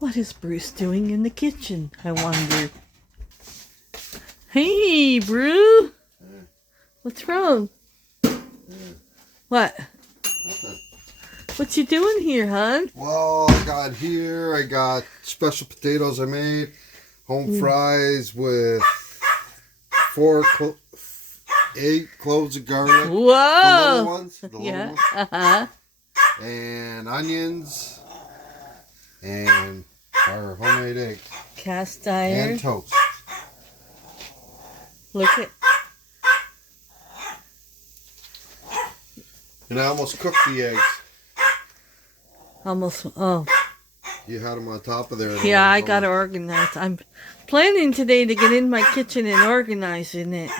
What is Bruce doing in the kitchen, I wonder? Hey, Brew! What's wrong? What? Nothing. What you doing here, hon? Well, I got special potatoes I made. Home fries with 8 cloves of garlic. Whoa! The little ones. Yeah. Ones. And onions. And our homemade egg. Cast iron. And toast. Look at. And I almost cooked the eggs. Almost. Oh. You had them on top of there. Yeah, I got organized. I'm planning today to get in my kitchen and organizing it.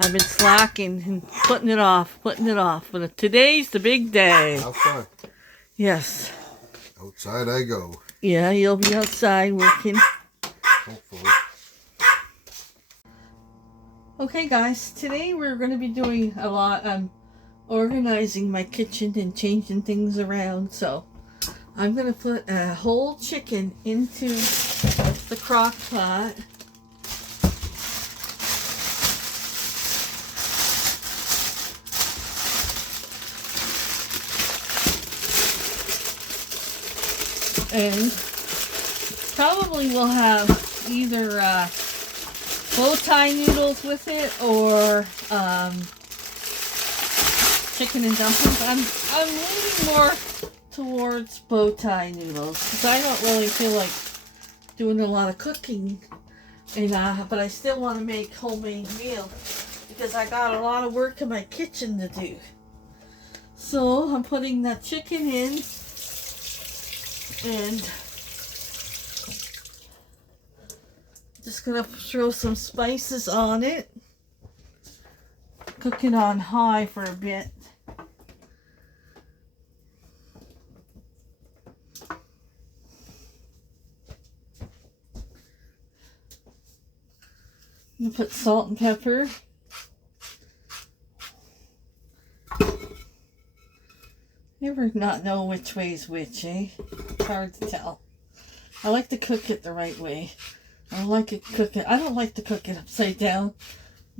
I've been slacking and putting it off. But today's the big day. Have fun. Yes. Outside I go. Yeah, you'll be outside working. Hopefully. Okay, guys. Today we're going to be doing a lot. I'm organizing my kitchen and changing things around. So I'm going to put a whole chicken into the crock pot. And probably we'll have either bow tie noodles with it or chicken and dumplings. I'm leaning more towards bow tie noodles because I don't really feel like doing a lot of cooking, and but I still want to make homemade meal because I got a lot of work in my kitchen to do. So I'm putting that chicken in. And just gonna throw some spices on it. Cook it on high for a bit. I'm gonna put salt and pepper. Never not know which way's which, eh? It's hard to tell. I like to cook it the right way. I don't like to cook it upside down.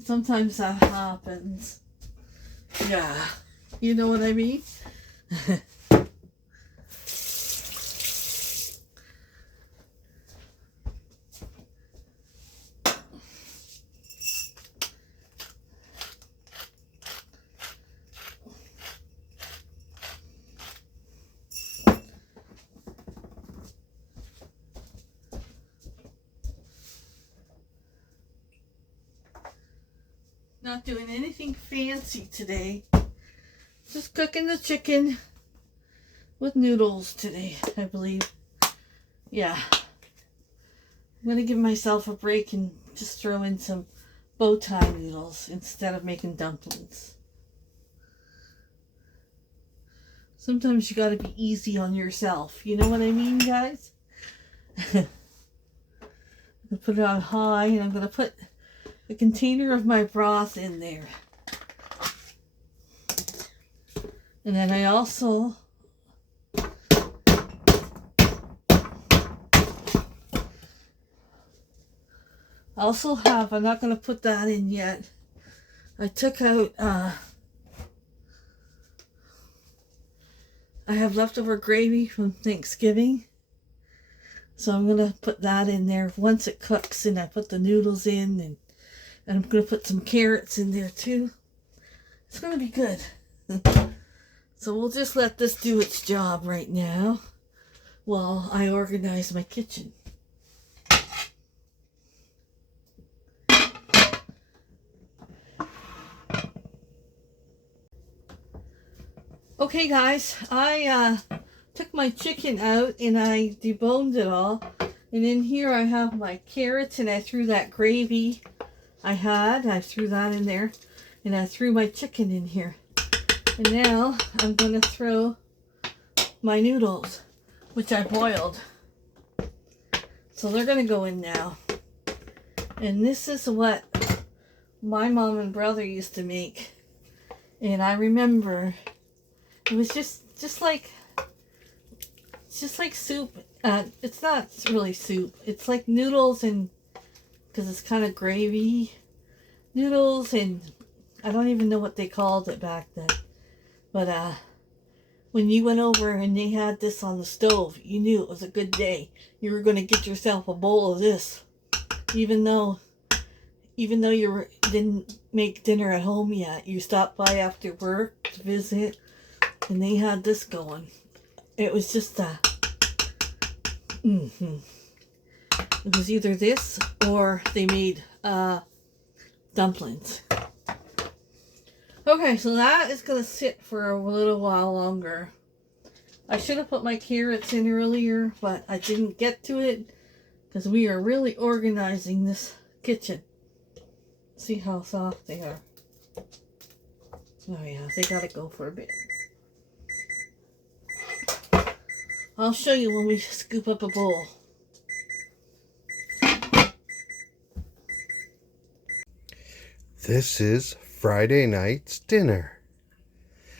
Sometimes that happens. Yeah. You know what I mean? Not doing anything fancy today. Just cooking the chicken with noodles today, I believe. Yeah. I'm going to give myself a break and just throw in some bow tie noodles instead of making dumplings. Sometimes you got to be easy on yourself. You know what I mean, guys? I'm going to put it on high, and I'm going to put the container of my broth in there. And then I also have, I'm not going to put that in yet. I took out, I have leftover gravy from Thanksgiving. So I'm going to put that in there once it cooks, and I put the noodles in, and I'm going to put some carrots in there too. It's going to be good. So we'll just let this do its job right now while I organize my kitchen. Okay, guys, I took my chicken out and I deboned it all. And in here I have my carrots, and I threw that gravy I threw that in there, and I threw my chicken in here. And now I'm going to throw my noodles, which I boiled. So they're going to go in now. And this is what my mom and brother used to make. And I remember it was just like It's just like soup. It's not really soup. It's like noodles and, because it's kind of gravy. Noodles and, I don't even know what they called it back then. But when you went over and they had this on the stove, you knew it was a good day. You were going to get yourself a bowl of this. Even though you didn't make dinner at home yet. You stopped by after work to visit. And they had this going. It was just it was either this or they made dumplings. Okay, so that is going to sit for a little while longer. I should have put my carrots in earlier, but I didn't get to it because we are really organizing this kitchen. See how soft they are. Oh yeah, they got to go for a bit. I'll show you when we scoop up a bowl. This is Friday night's dinner.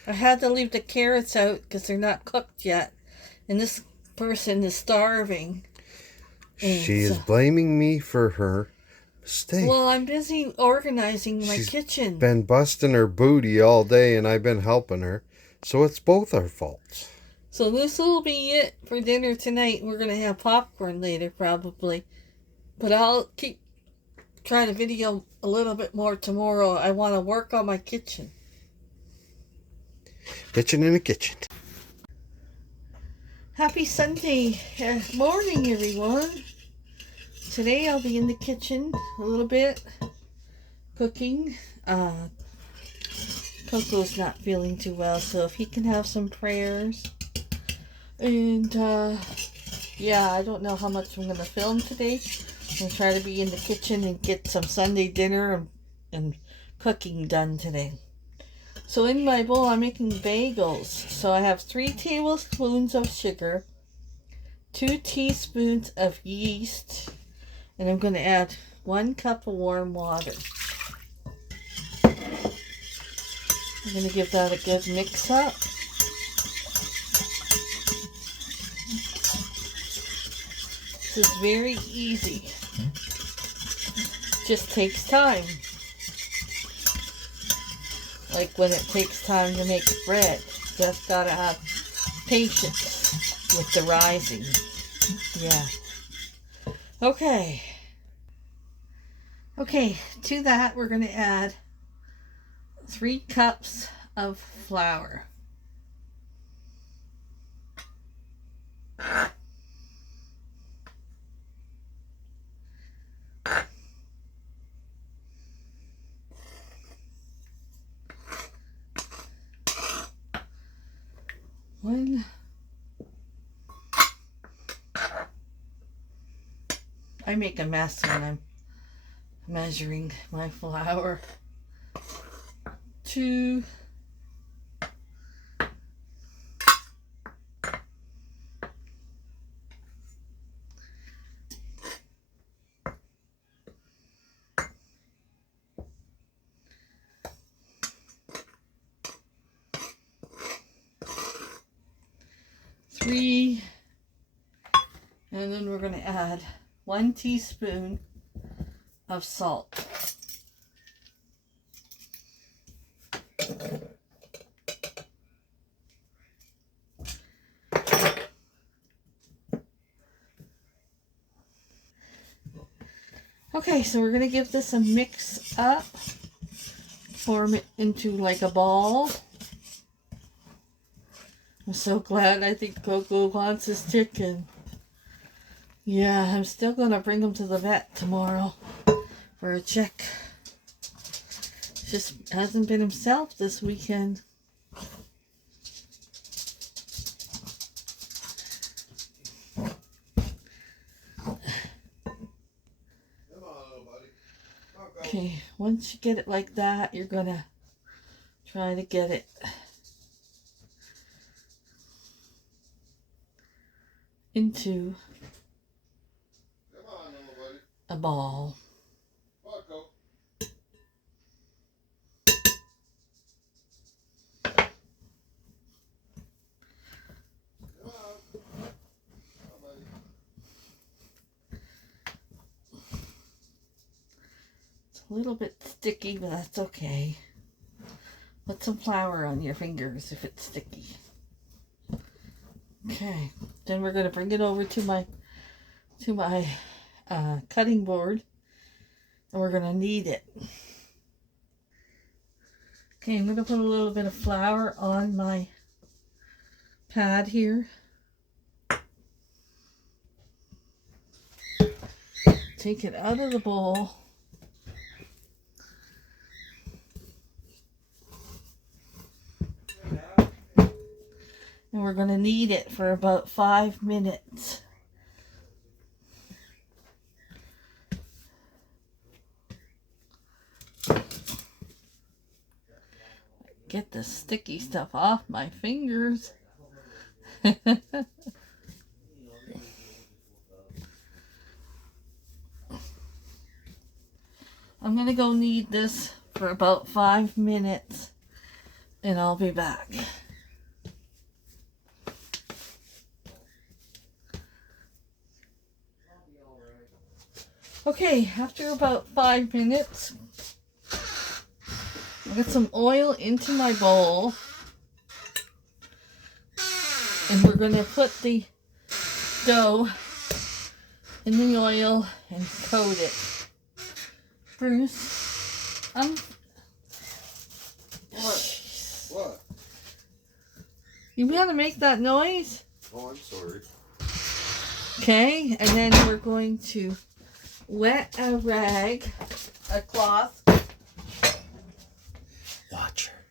I had to leave the carrots out because they're not cooked yet. And this person is starving. She is blaming me for her mistake. Well, I'm busy organizing my kitchen. She's been busting her booty all day and I've been helping her. So it's both our faults. So this will be it for dinner tonight. We're going to have popcorn later probably. But I'll keep trying to video a little bit more tomorrow. I want to work on my kitchen. Kitchen in the kitchen. Happy Sunday morning, everyone. Today I'll be in the kitchen a little bit, cooking. Coco's not feeling too well, so if he can have some prayers. And, yeah, I don't know how much I'm going to film today. I'm going to try to be in the kitchen and get some Sunday dinner and cooking done today. So in my bowl, I'm making bagels. So I have 3 tablespoons of sugar, 2 teaspoons of yeast, and I'm going to add 1 cup of warm water. I'm going to give that a good mix up. This is very easy. Just takes time. Like when it takes time to make bread. Just gotta have patience with the rising. Yeah. Okay. Okay, to that we're gonna add 3 cups of flour. I make a mess when I'm measuring my flour. 2. And then we're going to add 1 teaspoon of salt. Okay, so we're going to give this a mix up. Form it into like a ball. I'm so glad. I think Coco wants his chicken. Yeah, I'm still going to bring him to the vet tomorrow for a check. Just hasn't been himself this weekend. Okay, once you get it like that, you're going to try to get it into a ball. A little bit sticky, but that's okay. Put some flour on your fingers if it's sticky. Okay, then we're gonna bring it over to my cutting board, and we're gonna knead it. Okay, I'm gonna put a little bit of flour on my pad here. Take it out of the bowl. And we're going to knead it for about 5 minutes. Get the sticky stuff off my fingers. I'm going to go knead this for about 5 minutes and I'll be back. Okay, after about 5 minutes, I'll get some oil into my bowl. And we're going to put the dough in the oil and coat it. Bruce, What? You gotta make that noise? Oh, I'm sorry. Okay, and then we're going to wet a rag, a cloth. Watch her.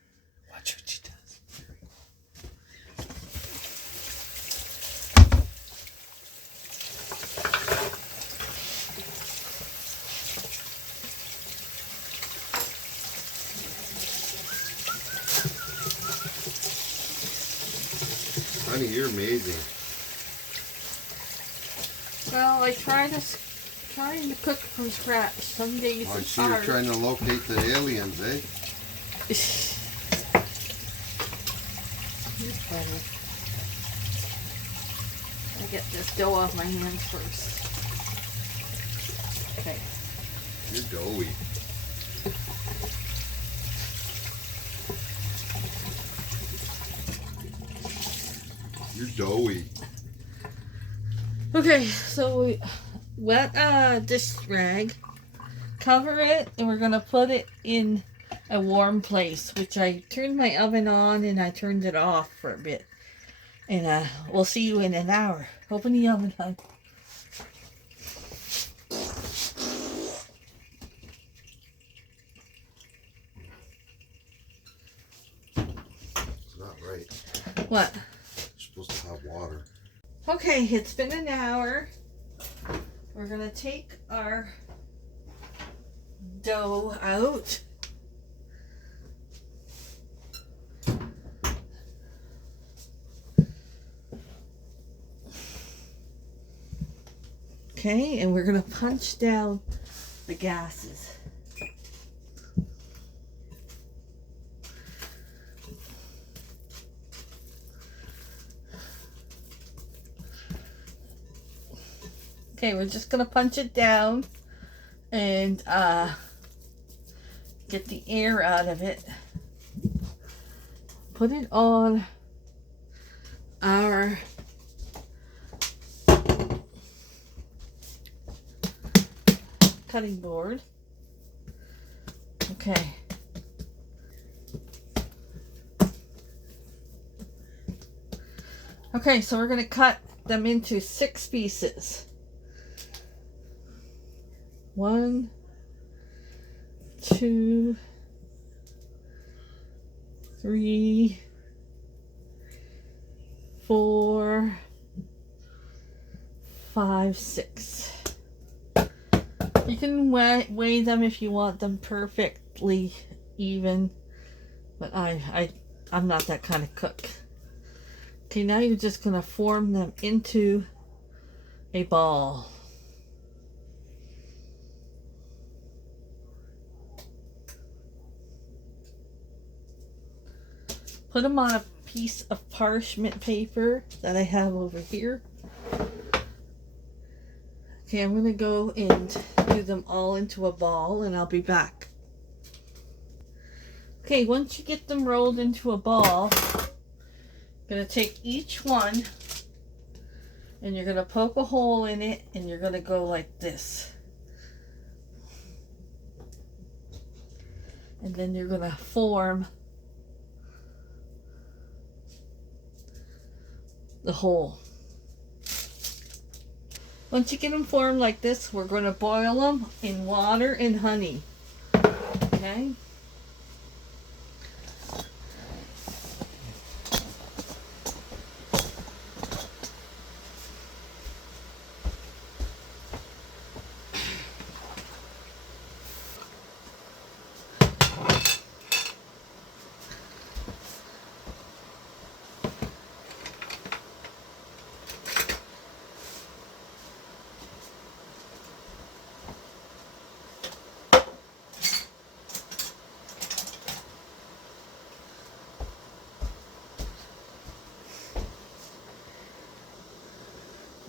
Watch what she does. Honey, you're amazing. Well, I trying to cook from scratch. Some days I it's see you're hard. trying to locate the aliens, eh? You're funny. I get this dough off my hands first. Okay. You're doughy. You're doughy. Okay, so we wet a dish rag, cover it, and we're gonna put it in a warm place, which I turned my oven on and I turned it off for a bit. And we'll see you in an hour. Open the oven, hon. It's not right. What? You're supposed to have water. Okay, it's been an hour. We're gonna take our dough out. Okay, and we're gonna punch down the gases. Okay, we're just gonna punch it down and get the air out of it. Put it on our cutting board. Okay. Okay, so we're gonna cut them into 6 pieces. 1, 2, 3, 4, 5, 6. You can weigh them if you want them perfectly even, but I'm not that kind of cook. Okay, now you're just gonna form them into a ball. Put them on a piece of parchment paper that I have over here. Okay, I'm going to go and do them all into a ball, and I'll be back. Okay, once you get them rolled into a ball, you're going to take each one and you're going to poke a hole in it, and you're going to go like this. And then you're going to form the hole. Once you get them formed like this, we're going to boil them in water and honey. Okay?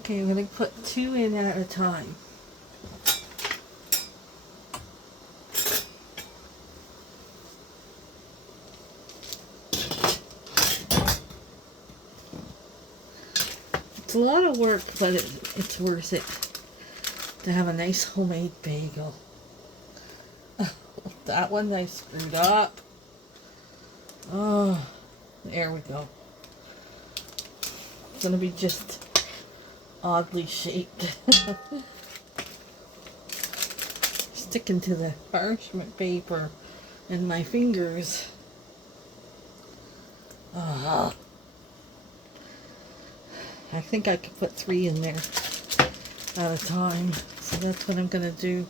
Okay, I'm going to put 2 in at a time. It's a lot of work, but it's worth it to have a nice homemade bagel. That one I screwed up. Oh, there we go. It's going to be just oddly shaped. Sticking to the parchment paper and my fingers. I think I could put 3 in there at a time, so that's what I'm gonna do.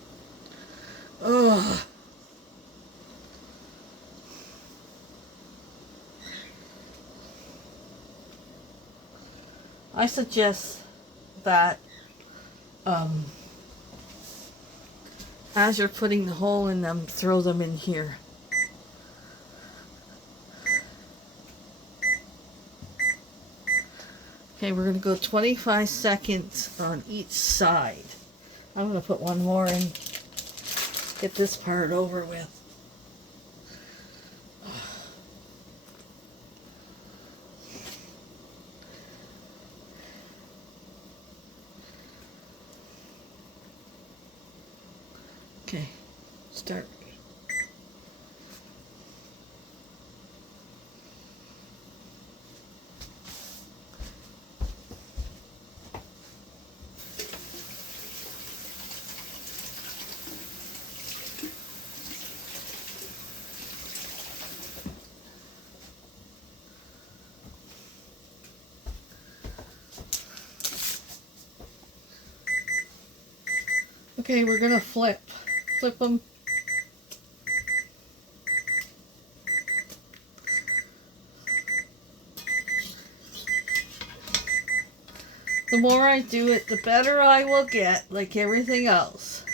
I suggest that as you're putting the hole in them, throw them in here. Okay, we're going to go 25 seconds on each side. I'm going to put one more in, get this part over with. Okay, start. Okay, we're gonna flip them. The more I do it, the better I will get, like everything else.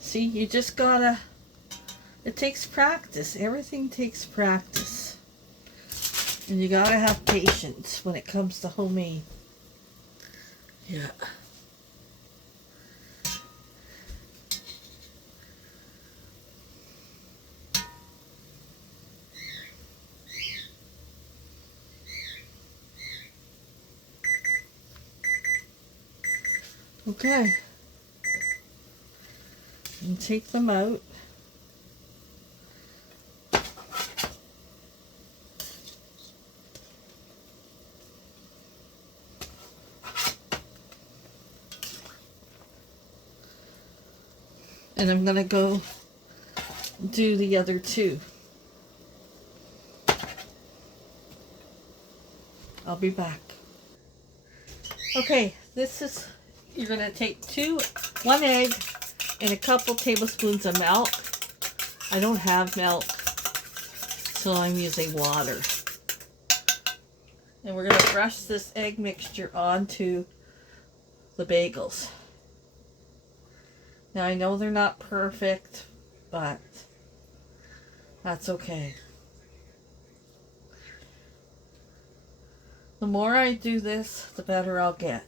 See, you just gotta, it takes practice. Everything takes practice. And you gotta have patience when it comes to homemade. Yeah. Okay. And take them out. And I'm gonna go do the other 2. I'll be back. Okay, this is, you're gonna take 1 egg and a couple tablespoons of milk. I don't have milk, so I'm using water. And we're gonna brush this egg mixture onto the bagels. Now I know they're not perfect, but that's okay. The more I do this, the better I'll get.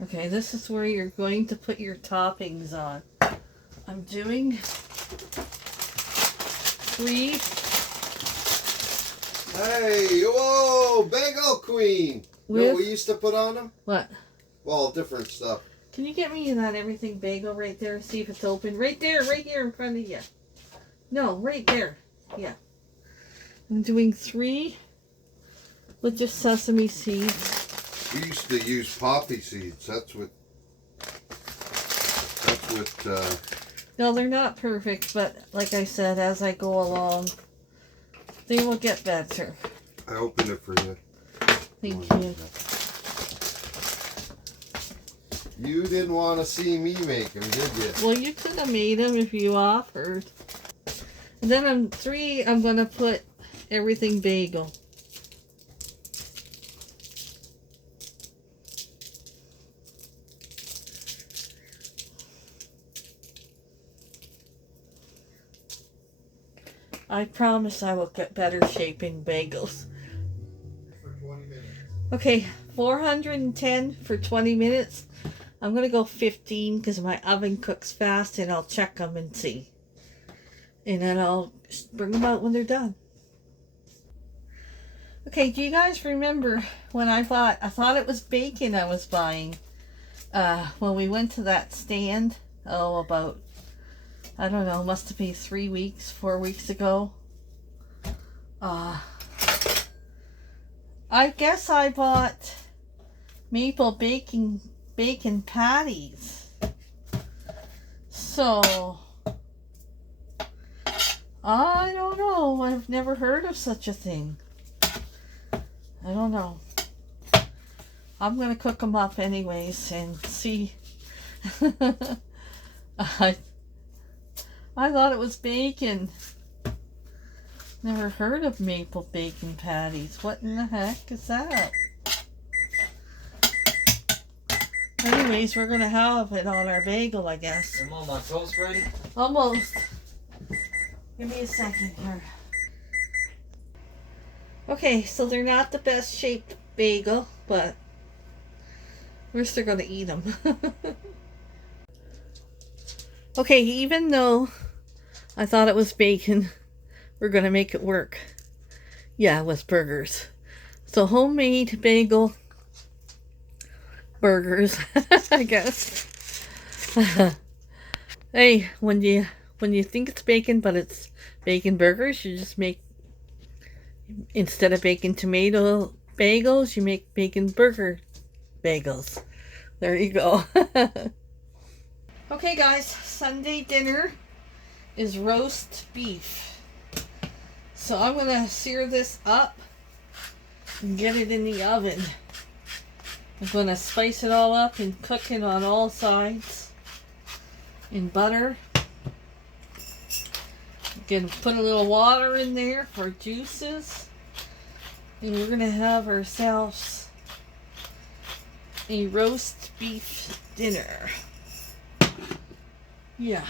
Okay, this is where you're going to put your toppings on. I'm doing 3. Hey, whoa, bagel queen. You know With what we used to put on them? what? Well, different stuff. Can you get me that everything bagel right there? See if it's open. Right there, right here in front of you. No, right there. Yeah. I'm doing 3 with just sesame seeds. We used to use poppy seeds. That's what. No, they're not perfect, but like I said, as I go along, they will get better. I opened it for you. Thank you. You didn't want to see me make them, did you? Well, you could have made them if you offered. And then on 3, I'm going to put everything bagel. I promise I will get better shaping bagels. For 20 minutes. Okay, 410 for 20 minutes. I'm going to go 15 because my oven cooks fast, and I'll check them and see. And then I'll bring them out when they're done. Okay, do you guys remember when I thought it was bacon I was buying when we went to that stand, about, I don't know, must have been 4 weeks ago. I guess I bought maple bacon patties. So, I don't know. I've never heard of such a thing. I don't know. I'm going to cook them up anyways and see. I thought it was bacon. Never heard of maple bacon patties. What in the heck is that? Anyways, we're going to have it on our bagel, I guess. Am all my toast ready? Almost. Give me a second here. Okay, so they're not the best shaped bagel, but we're still going to eat them. Okay, even though I thought it was bacon, we're going to make it work. Yeah, with burgers. So homemade bagel burgers, I guess. Hey, when you think it's bacon, but it's bacon burgers, you just make, instead of bacon tomato bagels, you make bacon burger bagels. There you go. Okay guys, Sunday dinner is roast beef. So I'm going to sear this up and get it in the oven. I'm going to spice it all up and cook it on all sides in butter. Gonna put a little water in there for juices. And we're going to have ourselves a roast beef dinner. Yeah.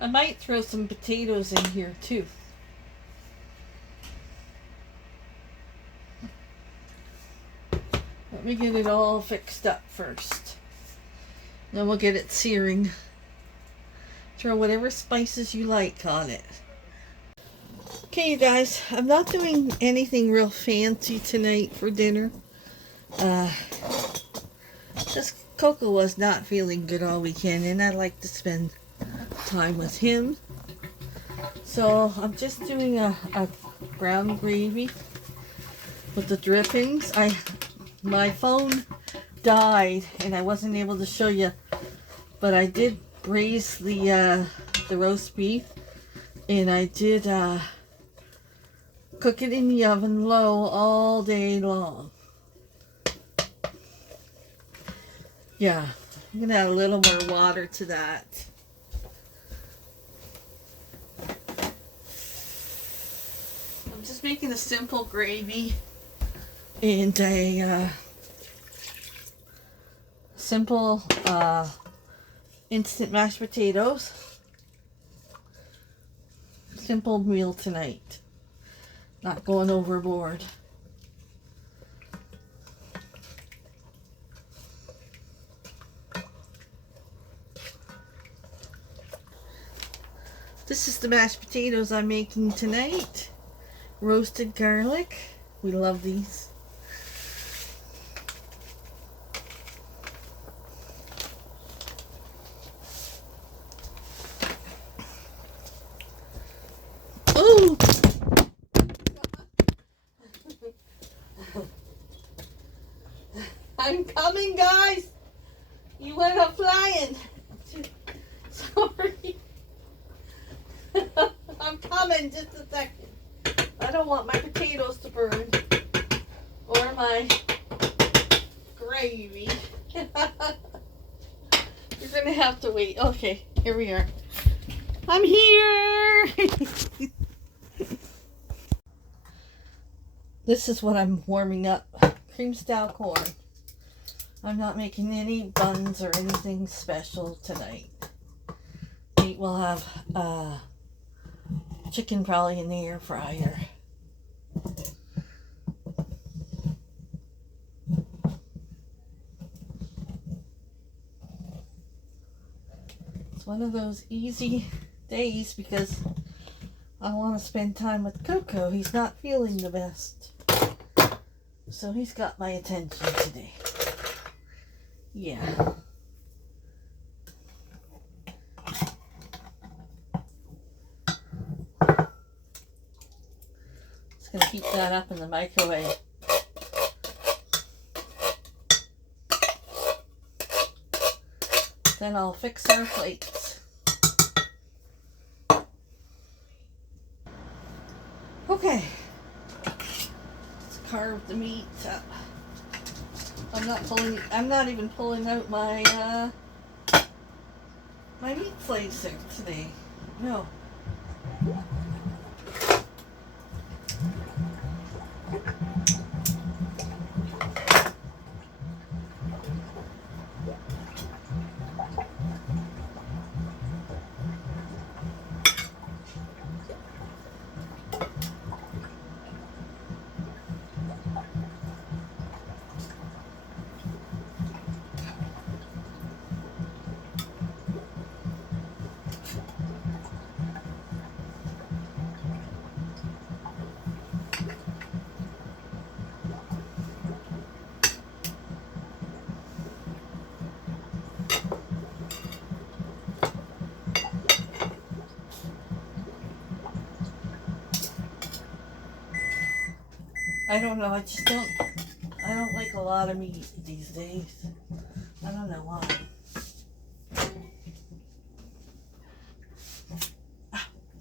I might throw some potatoes in here too. Let me get it all fixed up first. Then we'll get it searing. Throw whatever spices you like on it. Okay, you guys, I'm not doing anything real fancy tonight for dinner. Just Coco was not feeling good all weekend, and I like to spend time with him. So I'm just doing a brown gravy with the drippings. My phone died and I wasn't able to show you, but I did braise the roast beef, and I did Cook it in the oven low all day long. Yeah, I'm gonna add a little more water to that. I'm just making a simple gravy and a simple instant mashed potatoes. Simple meal tonight. Not going overboard. This is the mashed potatoes I'm making tonight. Roasted garlic. We love these. Ooh! I'm coming, guys! You went up flying. Sorry. I'm coming, just a second. I don't want my potatoes to burn. Or my gravy. You're gonna have to wait. Okay, here we are. I'm here! This is what I'm warming up. Cream style corn. I'm not making any buns or anything special tonight. We'll have chicken probably in the air fryer. It's one of those easy days because I want to spend time with Coco. He's not feeling the best. So he's got my attention today. Yeah. Just gonna heat that up in the microwave. Then I'll fix our plates. Okay. Let's carve the meat up. I'm not even pulling out my my meat slicer today. No. I don't know, I don't like a lot of meat these days. I don't know why.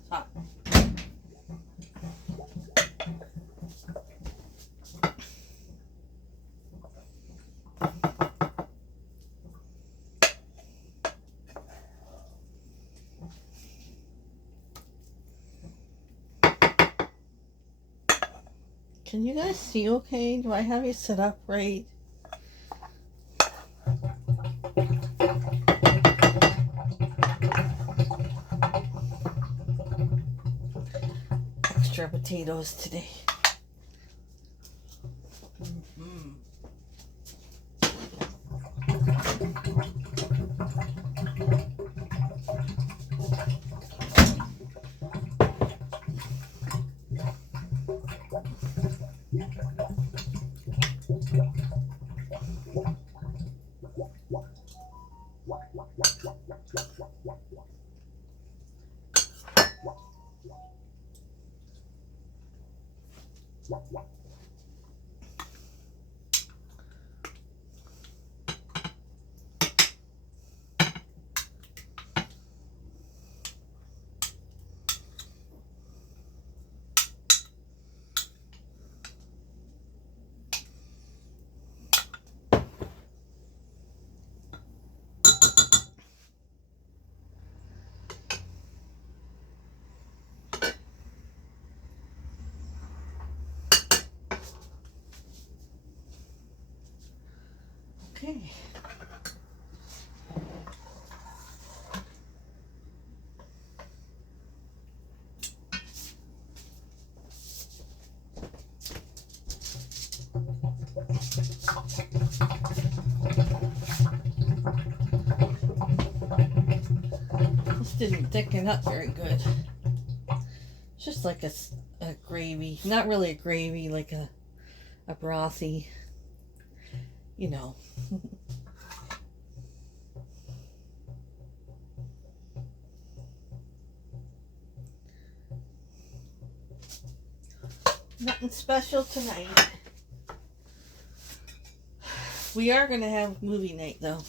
Hot. Can you guys see okay? Do I have you set up right? Extra potatoes today. Okay. This didn't thicken up very good. It's just like a gravy. Not really a gravy, like a brothy, you know. Nothing special tonight. We are going to have movie night though.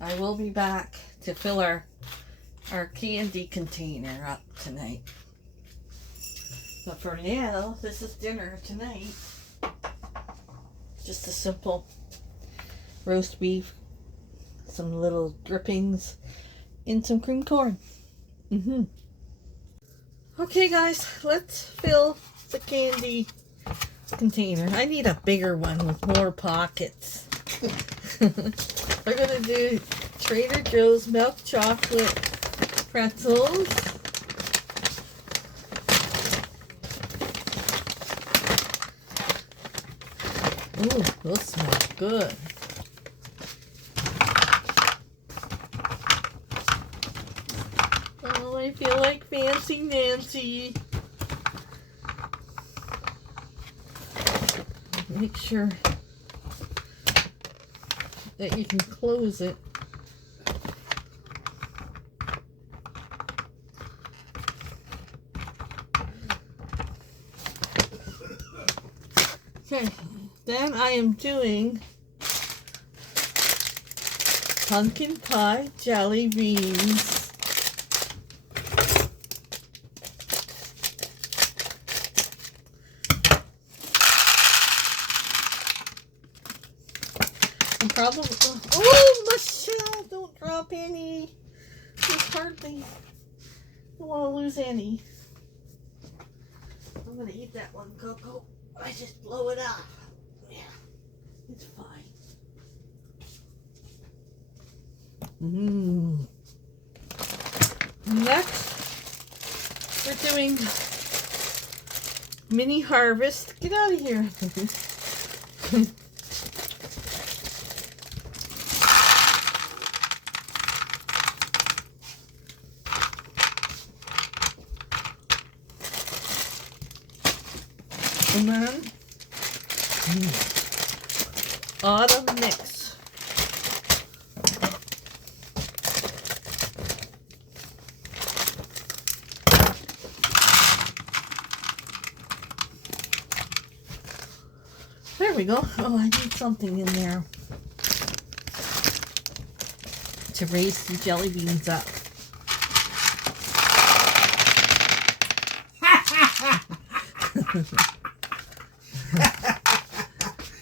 I will be back to fill our candy container up tonight. But for now, this is dinner tonight. Just a simple roast beef, some little drippings, and some cream corn. Okay guys, let's fill the candy container. I need a bigger one with more pockets. We're gonna do Trader Joe's milk chocolate pretzels. Ooh, those smell good. Oh, I feel like Fancy Nancy. Make sure that you can close it. Okay, then I am doing pumpkin pie jelly beans. I'm probably, oh, Michelle, don't drop any. There's hardly, don't want to lose any. I'm going to eat that one, Coco. I just blow it up. Yeah, it's fine. Next, we're doing mini harvest. Get out of here. And then autumn mix. There we go. Oh, I need something in there to raise the jelly beans up.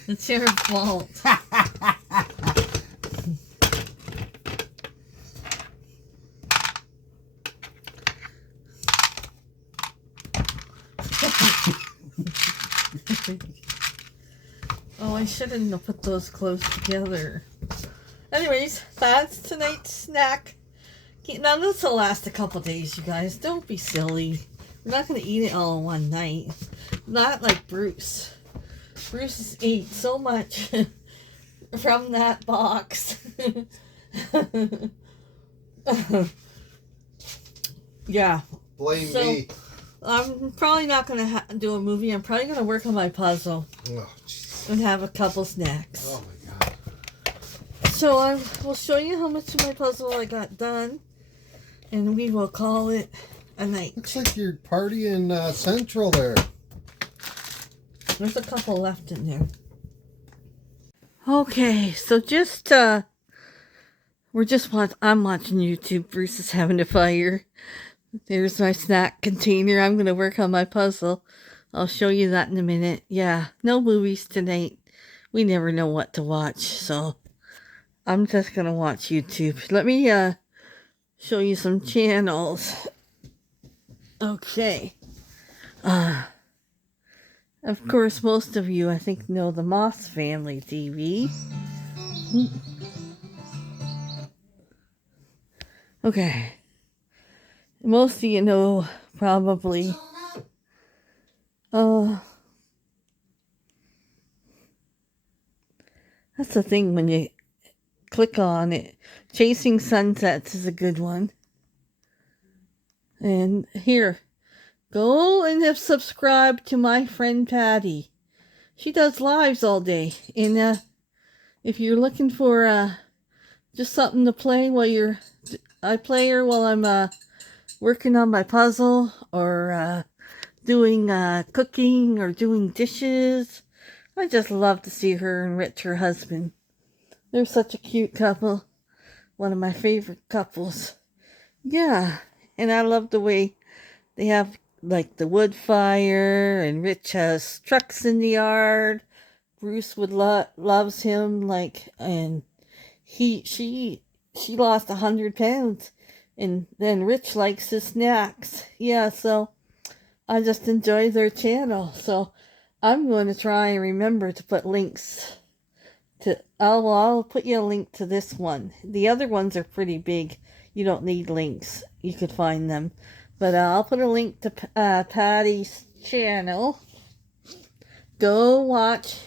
It's your fault. Oh, I shouldn't have put those close together. Anyways, that's tonight's snack. Now this will last a couple days, you guys. Don't be silly. We're not going to eat it all in one night. Not like Bruce. Bruce has ate so much from that box. Yeah. Blame me. I'm probably not going to do a movie. I'm probably going to work on my puzzle. Oh, and have a couple snacks. oh my God. So I will show you how much of my puzzle I got done. And we will call it a night. Looks like you're partying Central there. There's a couple left in there. Okay, so I'm watching YouTube. Bruce is having a fire. There's my snack container. I'm going to work on my puzzle. I'll show you that in a minute. Yeah, no movies tonight. We never know what to watch, so I'm just going to watch YouTube. Let me show you some channels. Okay. Of course, most of you, I think, know the Moss Family TV. Okay. Most of you know probably. That's the thing when you click on it. Chasing Sunsets is a good one. And here, go and have subscribed to my friend Patty. She does lives all day. And if you're looking for just something to play while I play her while I'm working on my puzzle or doing cooking or doing dishes. I just love to see her and Rich, her husband. They're such a cute couple. One of my favorite couples. Yeah, and I love the way they have like the wood fire, and Rich has trucks in the yard. Bruce loves him, and she lost 100 pounds, and then Rich likes his snacks. Yeah, so I just enjoy their channel. So I'm going to try and remember to put links to. I'll put you a link to this one. The other ones are pretty big. You don't need links. You could find them. But I'll put a link to Patty's channel. Go watch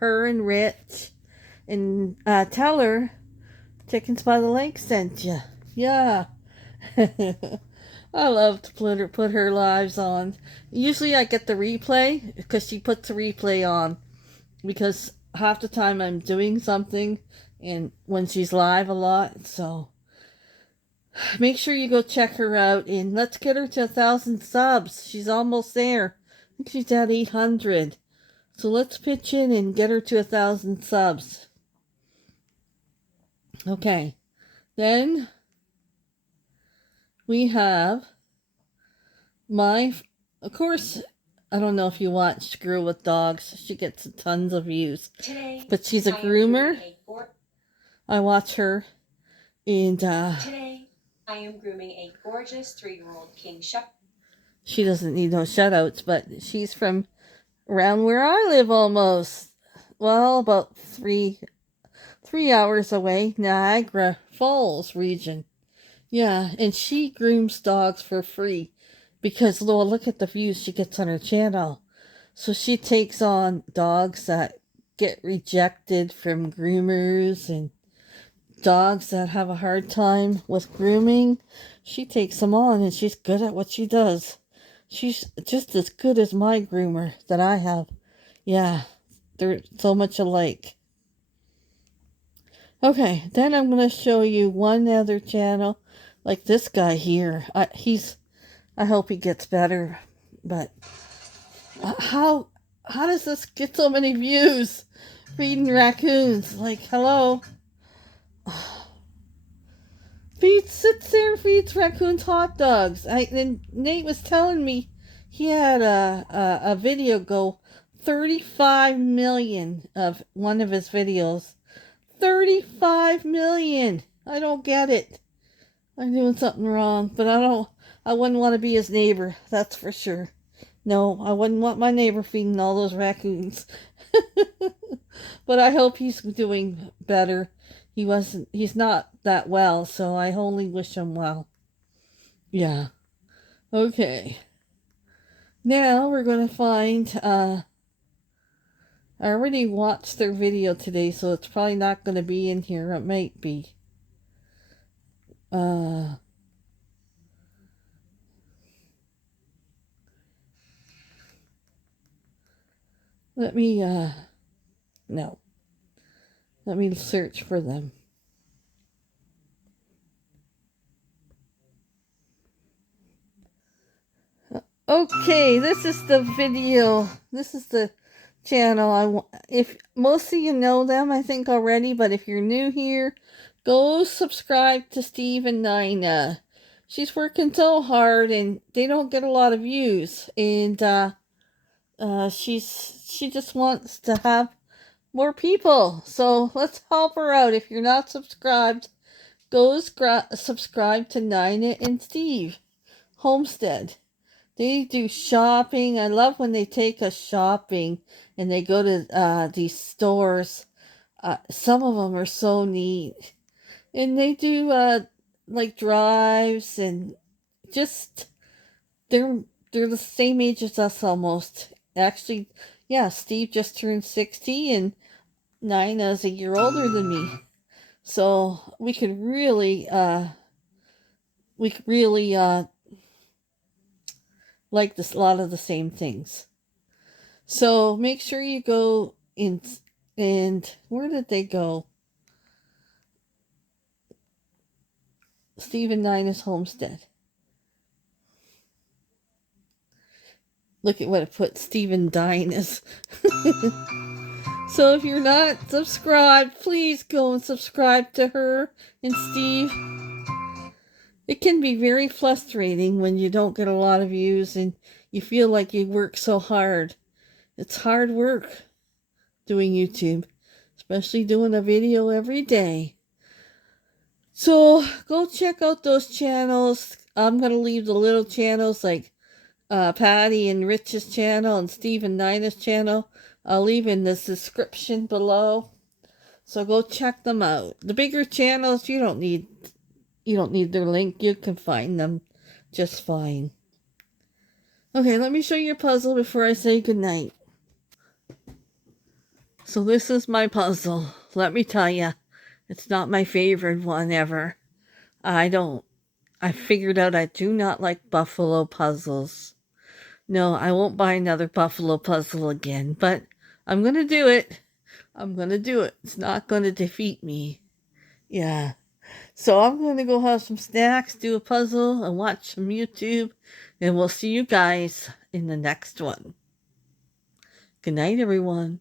her and Rich. And tell her Chickens by the Lake sent you. Yeah. I love to put her lives on. Usually I get the replay because she puts the replay on. Because half the time I'm doing something and when she's live a lot. So make sure you go check her out, and let's get her to 1,000 subs. She's almost there. I think she's at 800. So let's pitch in and get her to 1,000 subs. Okay. Then we have of course, I don't know if you watched Girl with Dogs. She gets tons of views. But she's a groomer. I watch her. And today I am grooming a gorgeous 3-year-old King Shepherd. She doesn't need no shout-outs, but she's from around where I live almost. Well, about three hours away, Niagara Falls region. Yeah, and she grooms dogs for free because, Lord, look at the views she gets on her channel. So she takes on dogs that get rejected from groomers and dogs that have a hard time with grooming. She takes them on, and she's good at what she does. She's just as good as my groomer that I have. Yeah, they're so much alike. Okay, then I'm going to show you one other channel, like this guy here. I hope he gets better, but how does this get so many views? Feeding raccoons, like, hello. Sits there and feeds raccoons hot dogs. And Nate was telling me he had a video go 35 million of one of his videos. 35 million. I don't get it. I'm doing something wrong, but I wouldn't want to be his neighbor, that's for sure. No, I wouldn't want my neighbor feeding all those raccoons. But I hope he's doing better. He's not that well, so I only wish him well. Yeah. Okay. Now we're going to find, I already watched their video today, so it's probably not going to be in here. It might be. Let me, no. Let me search for them. Okay, this is the video. This is the channel. If most of you know them, I think already, but if you're new here, go subscribe to Steve and Nina. She's working so hard, and they don't get a lot of views, and she just wants to have more people. So let's help her out. If you're not subscribed, go subscribe to Nina and Steve Homestead. They do shopping. I love when they take us shopping and they go to these stores Some of them are so neat. And they do like drives and just they're the same age as us almost. Actually, yeah, Steve just turned 60 and Nina's a year older than me. So we could really like this a lot of the same things. So make sure you go in. And where did they go? Steve and Nina's homestead. Look at what it put, Stephen Dynas. So if you're not subscribed, please go and subscribe to her and Steve. It can be very frustrating when you don't get a lot of views and you feel like you work so hard. It's hard work doing YouTube, especially doing a video every day. So go check out those channels. I'm going to leave the little channels like Patty and Rich's channel and Steve and Nina's channel. I'll leave in the description below. So go check them out. The bigger channels, you don't need their link. You can find them just fine. Okay, let me show you a puzzle before I say goodnight. So this is my puzzle. Let me tell you, it's not my favorite one ever. I figured out I do not like buffalo puzzles. No, I won't buy another buffalo puzzle again, but I'm going to do it. I'm going to do it. It's not going to defeat me. Yeah. So I'm going to go have some snacks, do a puzzle, and watch some YouTube, and we'll see you guys in the next one. Good night, everyone.